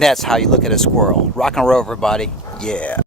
And that's how you look at a squirrel. Rock and roll, everybody. Yeah.